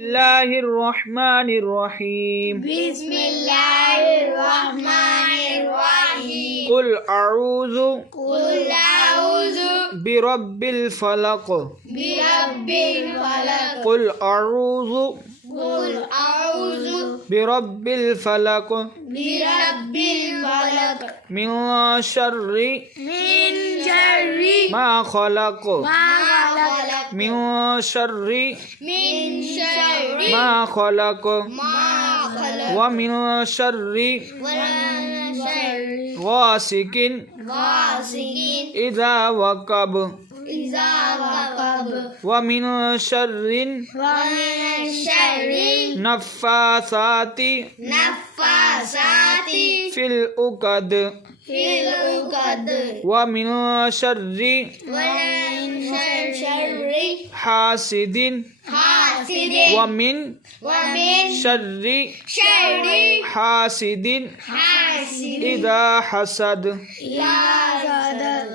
الله الرحمن الرحيم بسم الله الرحمن الرحيم قل أعوذ قل أعوذ برب الفلق برب الفلق قل أعوذ قل أعوذ برب الفلق برب الفلق من شر من شر ما خلق ما خلق من شر من شر ما خلق ما خلق ومن شر ومن شر غاسق غاسق إذا وقب إذا وقب ومن شر ومن شر نفاثات نفاثات في العقد في العقد ومن شر ومن شر حاسد حاسد ومن ومن شر شر حاسد حاسد إذا حسد إذا حسد